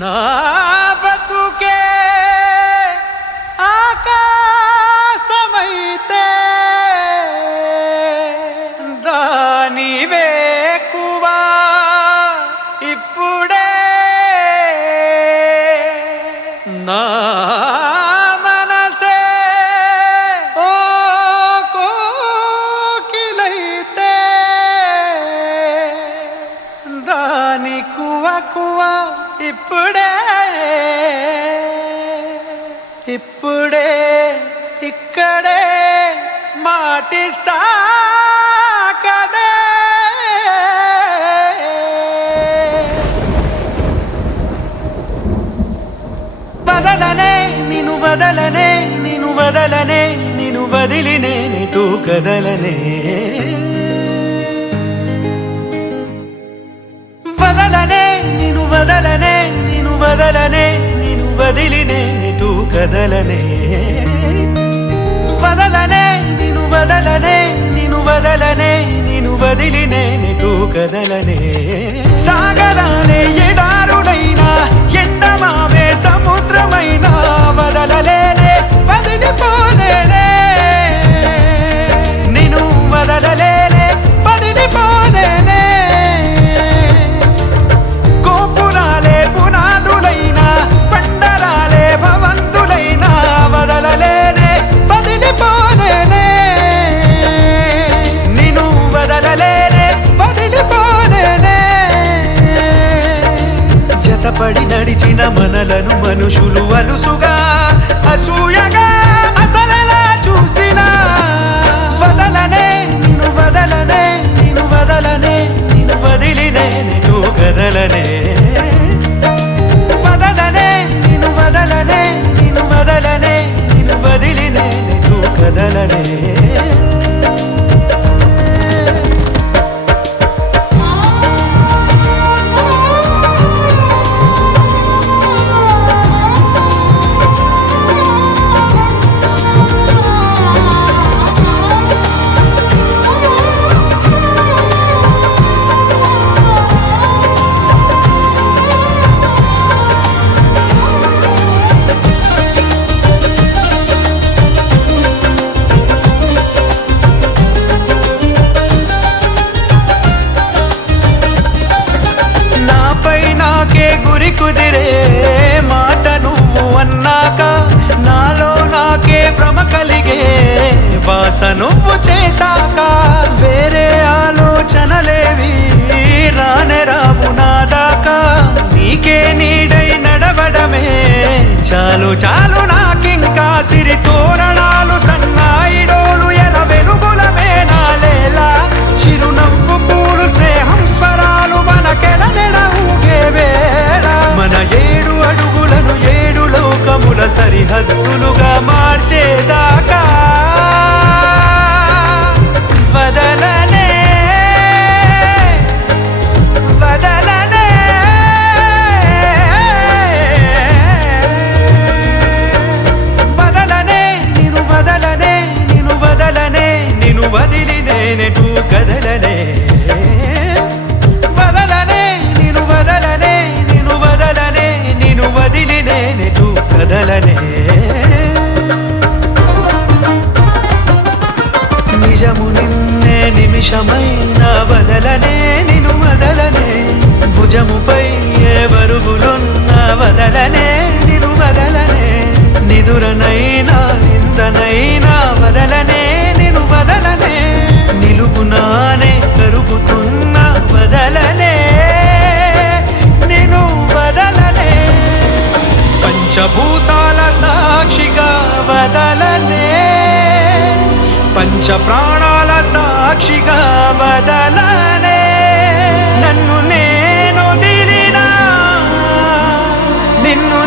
నా బతుకే ఆకాశమైతే దాని వేకువా ఇప్పుడే నా మనసే ఓ కోకిలైతే దాని కువ కువ ఇప్పుడే ఇప్పుడే ఇక్కడే మాటిస్తా కదే బదలనే నిన్ను వదలనే నిన్ను వదలనే నిన్ను వదిలి నేనెటూ కదలనే వదలనే నిన్ను వదలనే నిన్ను వదలనే నిన్ను వదిలి నేనెటూ కదలనే వదలనే నిన్ను వదలనే నిన్ను వదలనే నిన్ను వదిలి నేనెటూ కదలనే సాగరాలే ఎడారుడైనా ఎండమావే సముద్రమైనా వదలలేనే వదిలిపోలేనే నిన్ను వదలలేనే వదిలిపోలేనే గోపురాలే పునాదులైనా పండరాలే భవంతులైనా వదలలేనే వదిలిపోలేనే నిన్ను వదలలేనే వదిలిపోలేనే జతపడి నడిచిన మనలను మనుషులు అలుసుగా అసూయగా అసలలా చూసినా వదలనే నిన్ను వదలనే నిన్ను వదలనే నిన్ను వదిలి నేనెటూ కదలనే వదలనే నిన్ను వదలనే నిన్ను వదలనే నిన్ను వదిలి నేనెటూ కదలనే గురి కుదిరే మాట నువ్వు అన్నాక నాలో నాకే భ్రమ కలిగే వాస నువ్వు చేశాక వేరే ఆలోచనలేవి రానే రావు నాదాకా నీకే నీడై నడవడమే చాలు చాలు నాకింకా సిరి తోరణాలు సన్నాయిడోలు ఎల వెలుగుల మేనాలేలా చిరునవ్వు పూలు స్నేహం స్వరాలు మనకెడనెడ ఊగే వేళ మన 7 అడుగులను 7 లోకముల సరిహద్దులుగా మార్చేదాకా వదలనే వదలనే వదలనే నిన్ను వదలనే నిన్ను వదలనే నిన్ను వదిలి నేనెటూ కదలనే వదలనే నిన్ను వదలనే నిన్ను వదలనే నిన్ను వదిలి నేనెటూ కదలనే నిజము నిన్నే నిమిషమైన వదలనే నిన్ను వదలనే భుజముపై ఏ బరువులున్న వదలనే నిన్ను వదలనే నిదురనైనా నిందనైనా వదలనే నిన్ను వదలనే నిలుపునానే కరుగుతున్న వదలనే నిన్ను వదలనే పంచభూతాల సాక్షిగా వదలనే పంచ ప్రాణాల సాక్షిగా వదలనే నన్ను నేను వదిలినా నిన్ను